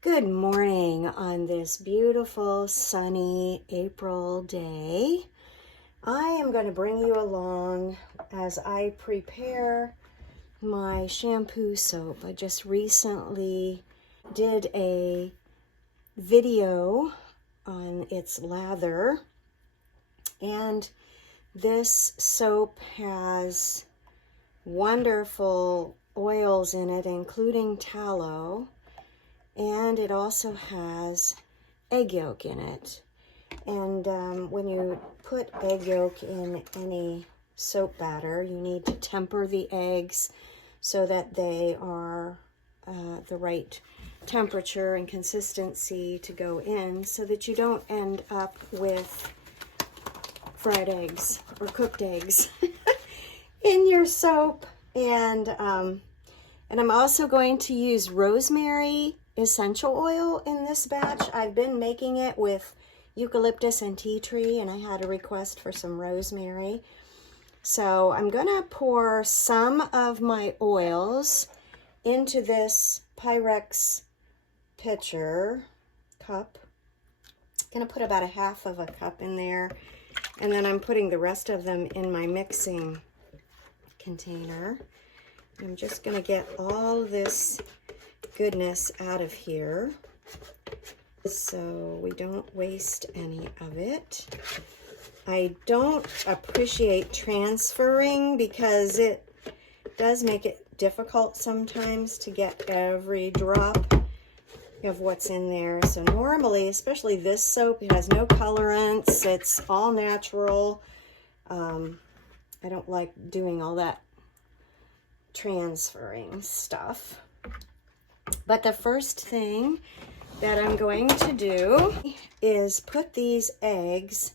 Good morning on this beautiful sunny April day. I am going to bring you along as I prepare my shampoo soap. I just recently did a video on its lather, and this soap has wonderful oils in it, including tallow. And it also has egg yolk in it. And when you put egg yolk in any soap batter, you need to temper the eggs so that they are the right temperature and consistency to go in, so that you don't end up with fried eggs or cooked eggs in your soap. And I'm also going to use rosemary essential oil in this batch. I've been making it with eucalyptus and tea tree, and I had a request for some rosemary. So I'm gonna pour some of my oils into this Pyrex pitcher cup. I'm gonna put about a half of a cup in there, and then I'm putting the rest of them in my mixing container. I'm just gonna get all this goodness out of here so we don't waste any of it. I don't appreciate transferring because it does make it difficult sometimes to get every drop of what's in there. So normally, especially this soap, it has no colorants, it's all natural. I don't like doing all that transferring stuff. But the first thing that I'm going to do is put these eggs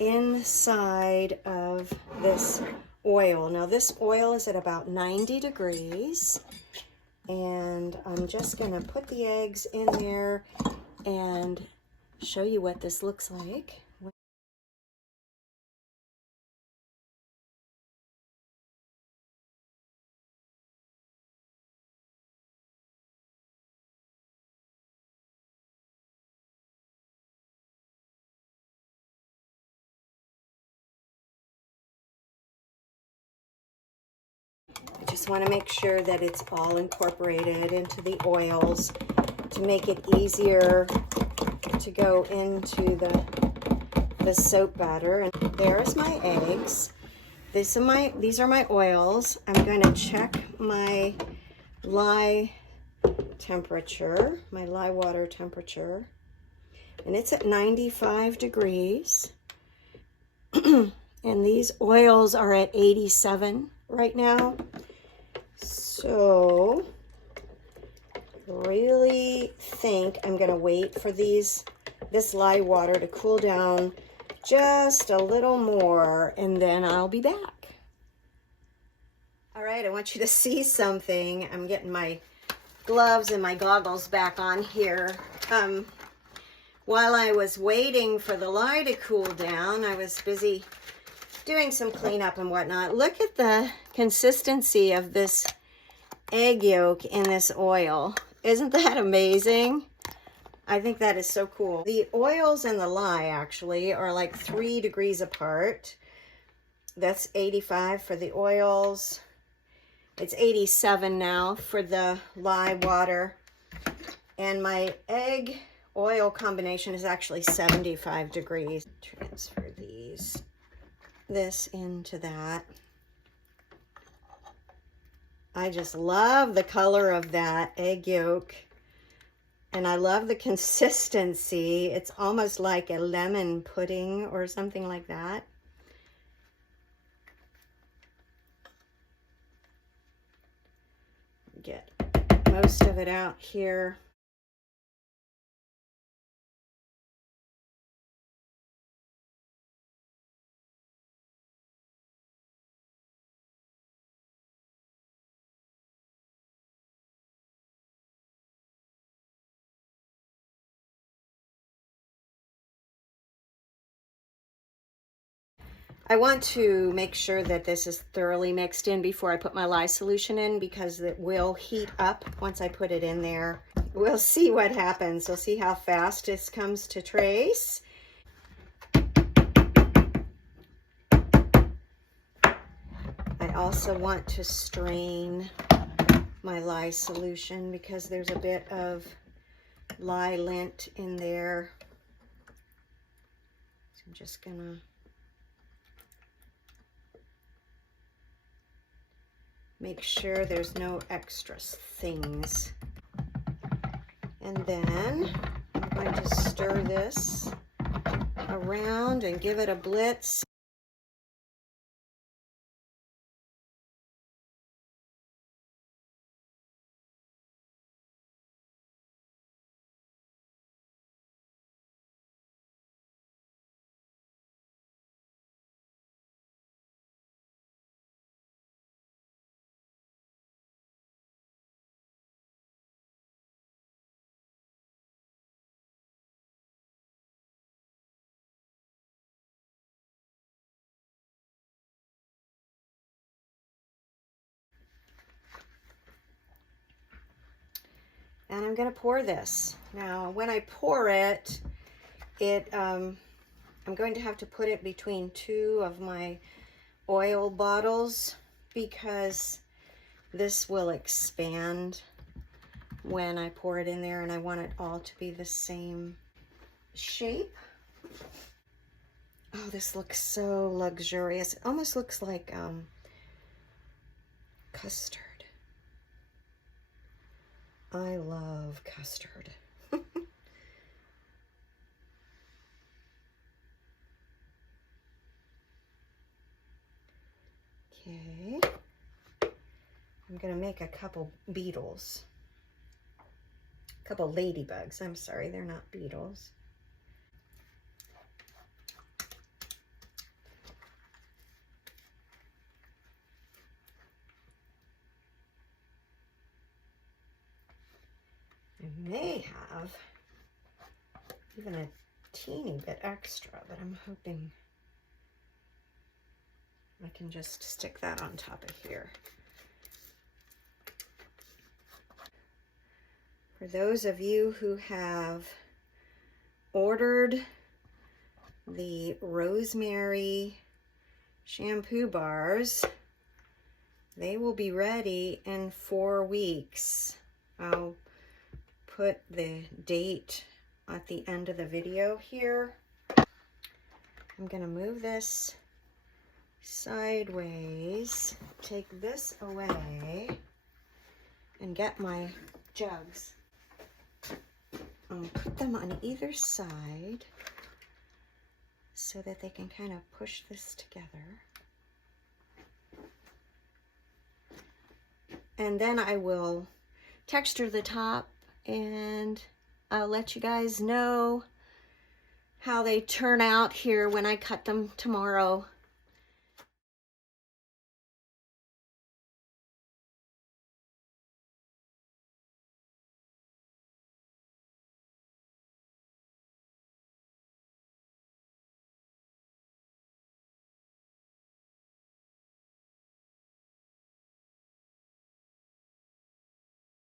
inside of this oil. Now this oil is at about 90 degrees, and I'm just going to put the eggs in there and show you what this looks like. I just want to make sure that it's all incorporated into the oils to make it easier to go into the soap batter. And there's my eggs. These are my oils. I'm going to check my lye temperature, my lye water temperature, and it's at 95 degrees. And these oils are at 87 right now. So really think I'm going to wait for this lye water to cool down just a little more, and then I'll be back. All right, I want you to see something. I'm getting my gloves and my goggles back on here. While I was waiting for the lye to cool down, I was busy doing some cleanup and whatnot. Look at the consistency of this egg yolk in this oil. Isn't that amazing? I think that is so cool. The oils and the lye actually are like 3 degrees apart. That's 85 for the oils. It's 87 now for the lye water. And my egg oil combination is actually 75 degrees. Transfer this into that. I just love the color of that egg yolk, and I love the consistency. It's almost like a lemon pudding or something like that. Get most of it out here. I want to make sure that this is thoroughly mixed in before I put my lye solution in, because it will heat up once I put it in there. we'll see what happens. We'll see how fast this comes to trace. I also want to strain my lye solution because there's a bit of lye lint in there. So I'm just gonna make sure there's no extra things. And then I'm going to stir this around and give it a blitz. And I'm going to pour this. Now, when I pour it, I'm going to have to put it between two of my oil bottles because this will expand when I pour it in there, and I want it all to be the same shape. Oh, this looks so luxurious. It almost looks like custard. I love custard. Okay. I'm gonna make a couple beetles. A couple ladybugs. I'm sorry, they're not beetles. I may have even a teeny bit extra, but I'm hoping I can just stick that on top of here. For those of you who have ordered the Rosemary shampoo bars, they will be ready in 4 weeks. I'll put the date at the end of the video here. I'm gonna move this sideways, take this away, and get my jugs. I'll put them on either side so that they can kind of push this together. And then I will texture the top, and I'll let you guys know how they turn out here when I cut them tomorrow.